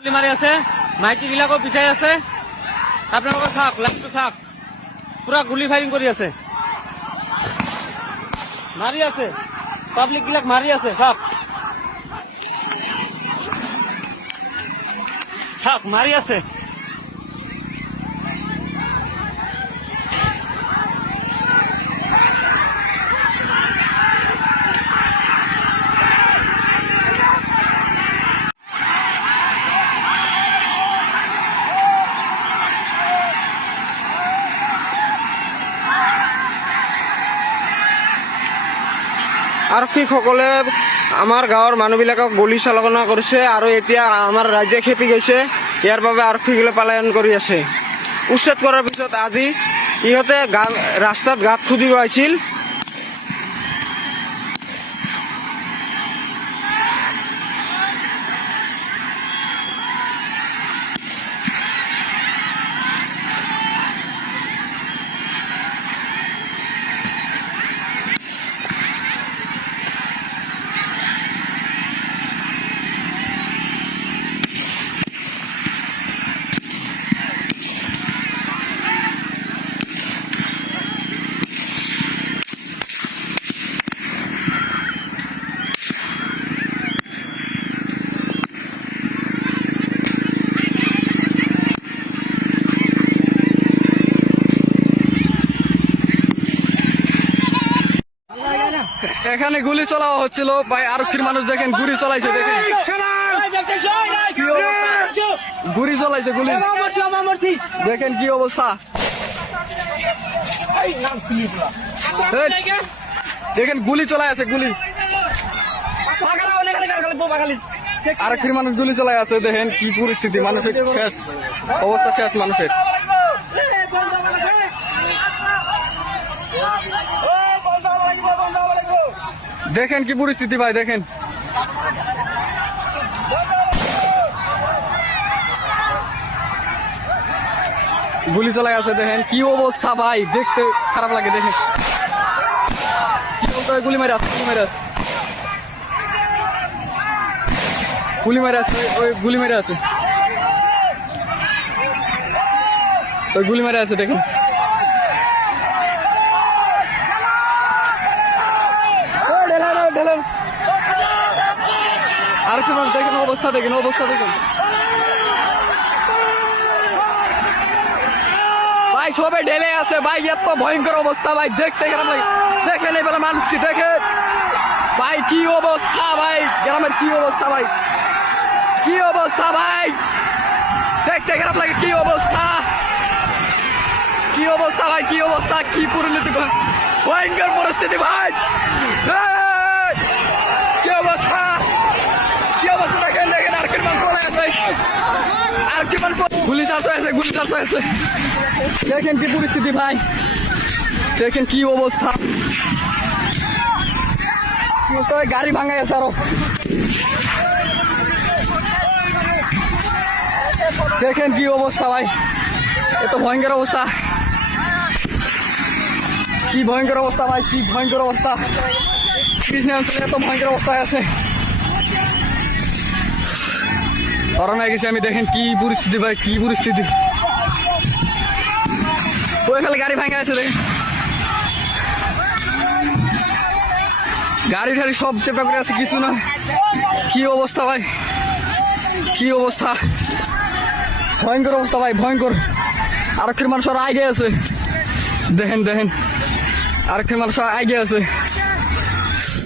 গুলি মাৰি আছে, মাইকী বিলাকো পিঠাই আছে। আপোনালোকে চাওক, লাইভটো চাওক, পুৰা গুলি ফায়াৰিং কৰি আছে, মাৰি আছে, পাব্লিক বিলাক মাৰি আছে। চাওক চাওক, মাৰি আছে। আৰক্ষীসকলে আমাৰ গাঁৱৰ মানুহবিলাকক গুলি চালনা কৰিছে আৰু এতিয়া আমাৰ ৰাজ্যে খেপি গৈছে। ইয়াৰ বাবে আৰক্ষীসকলে পলায়ন কৰি আছে। উচ্ছেদ কৰাৰ পিছত আজি ইহঁতে ৰাস্তাত গাঁত খুন্দিব আহিছিল। এখানে গুলি চলা হচ্ছিল ভাই, আরক্ষীর মানুষ দেখেন গুলি চলাইছে, দেখেন গুলি চলাইছে, গুলি দেখেন কি অবস্থা। দেখেন গুলি চলাই আছে, গুলি আরক্ষীর মানুষ গুলি চলাই আছে। দেখেন কি পরিস্থিতি, মানুষের শেষ অবস্থা, শেষ মানুষের। দেখেন কি পরিস্থিতি ভাই, দেখেন গুলি চলাই আছে, দেখেন কি অবস্থা ভাই, দেখতে খারাপ লাগে। দেখেন কি বলতে হয়, গুলি মারে আছে, গুলি মারে আছে, গুলি মারে আছে, ওই গুলি মারে আছে, ওই গুলি মারে আছে। দেখেন আর কি মানুষ, দেখেন অবস্থা, দেখেন অবস্থা, দেখেন ভাই, সবে ঢেলে আছে ভাই, এত ভয়ঙ্কর অবস্থা ভাই, দেখতে খারাপ লাগে। দেখেন এবার মানুষ কি, দেখেন ভাই কি অবস্থা ভাই, গ্রামের কি অবস্থা ভাই, কি অবস্থা ভাই, দেখতে খারাপ লাগে। কি অবস্থা, কি অবস্থা ভাই, কি অবস্থা, কি পরিণতি, ভয়ঙ্কর পরিস্থিতি ভাই, কি অবস্থা, কি অবস্থা। দেখেন দেখেন আরক্ষীর মানুষ চলে আসবে, আরক্ষীর মানুষ গুলি চালছে আছে, গুলি চালছে আছে। দেখেন কি পরিস্থিতি ভাই, দেখেন কি অবস্থা, কি অবস্থা, গাড়ি ভাঙাই আছে আরো। দেখেন কি অবস্থা ভাই, এত ভয়ঙ্কর অবস্থা, কি ভয়ঙ্কর অবস্থা ভাই, কি ভয়ঙ্কর অবস্থা। কৃষ্ণ অঞ্চলে এত ভয়ঙ্কর অবস্থায় আছে, করোনা গেছে আমি। দেখেন কি পরিস্থিতি ভাই, কি পরিস্থিতি, ওই ফেলে গাড়ি ভাঙা আছে, দেখেন গাড়ি ঠাড়ি সব চেপে করে আছে, কিছু না। কি অবস্থা ভাই, কি অবস্থা, ভয়ঙ্কর অবস্থা ভাই, ভয়ঙ্কর। আরক্ষীর মানুষ আগে আছে, দেখেন দেখেন আরক্ষীর মানুষ আগে আছে।